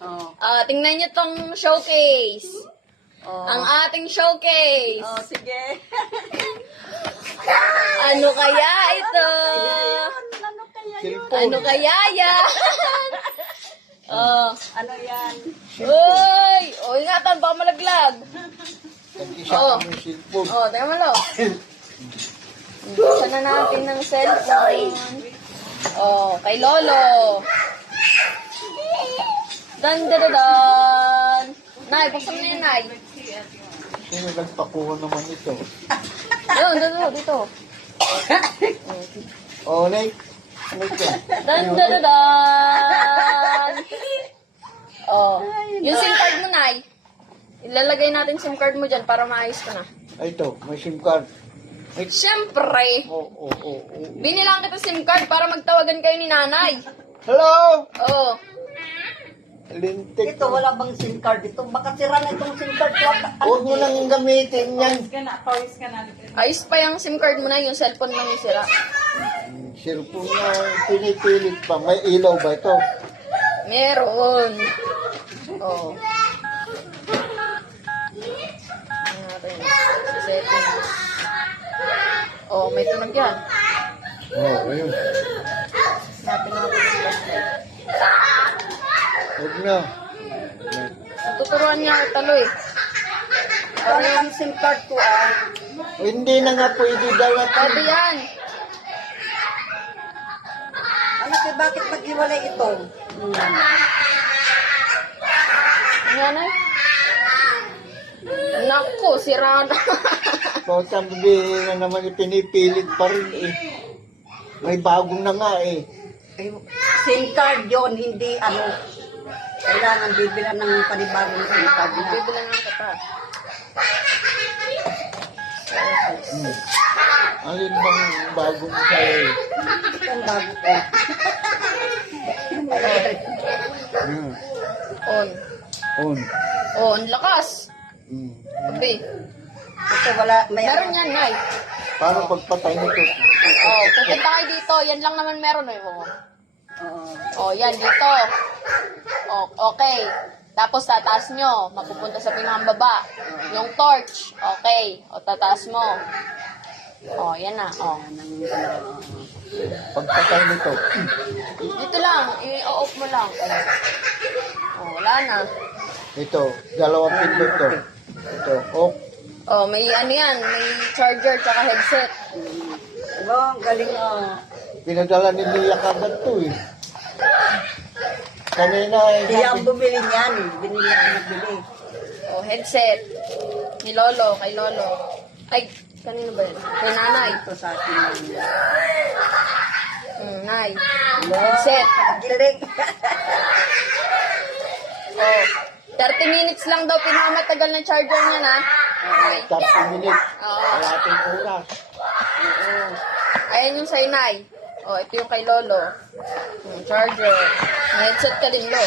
Oh. Tingnan nyo tong showcase. Oh. Ang ating showcase. Oh, sige. Ano kaya ito? Ano kaya yun? Ano kaya yan? Ano yan? Uy! O, ingatan, baka malaglag. Tag-isa kami cellphone. Teka mo lo. Buksan na natin ng cellphone. Kay Lolo. Dan. Nay, buksan mo na yun, Nay. Sino nagpakuha naman ito? Dito. Oh, Nick. Ano ito? Dan. Yung SIM card mo, Nay. Ilalagay natin SIM card mo dyan para maayos ka na. Ay, ito. May SIM card. Siyempre, Oh. binilang kita SIM card para magtawagan kayo ni Nanay. Hello! Lintik. Ito, wala bang SIM card dito? Baka sira na itong SIM card. Huwag mo nang gamitin yan. Ayos pa yung SIM card mo na, yung cellphone lang yung sira. Cellphone na pinipilit pa. May ilaw ba ito? Meron. Ano natin? Settings. May tunog yan. Ayun. Natin yung flashlight. Huwag na. Tuturuan niya ako talo eh. Ano ang SIM card ko Hindi na nga pwede daw na Pwede yan. Anak, bakit naghiwalay ito? Ano eh? Naku, sira na. Kung sabi na naman ipinipilit pa rin eh. May bagong na nga eh. SIM card yon, hindi ano. Kailangan bibilan ng panibagong SIM card na. Bibilang nga kita. Alin bang bagong sa'yo eh? Itong bago ko. On. Ang lakas. Sabi. Ito wala, may Meron yan, Nay. Paano pagpatay nito? Pupunta kayo dito. Yan lang naman meron eh. Oo. Yan dito. Okay. Tapos tataas nyo. Mapupunta sa pinakambaba. Yung torch. Okay. Tataas mo. Yan na. Pagpatay nito. Dito lang. I-off mo lang. Wala na. Ito, dalawang pindot to. Ito, off. May ano yan. May charger tsaka headset. Ang galing Pinadala ni Lia kagad to eh. Kanina eh. Kaya ang bumili niyan. Binili ako nabili. Headset. Ni Lolo. Kay Lolo. Ay, kanino ba yan? Kay Nanay. Ito sa akin. Nay. Headset. Galing. 30 minutes lang daw pinakamatagal ng charger niya na. 30 minutes. Oo. Kalating oras. Ayan yung sa'yo, Nay. Ito yung kay Lolo. Charger. May headset ka din, Lo.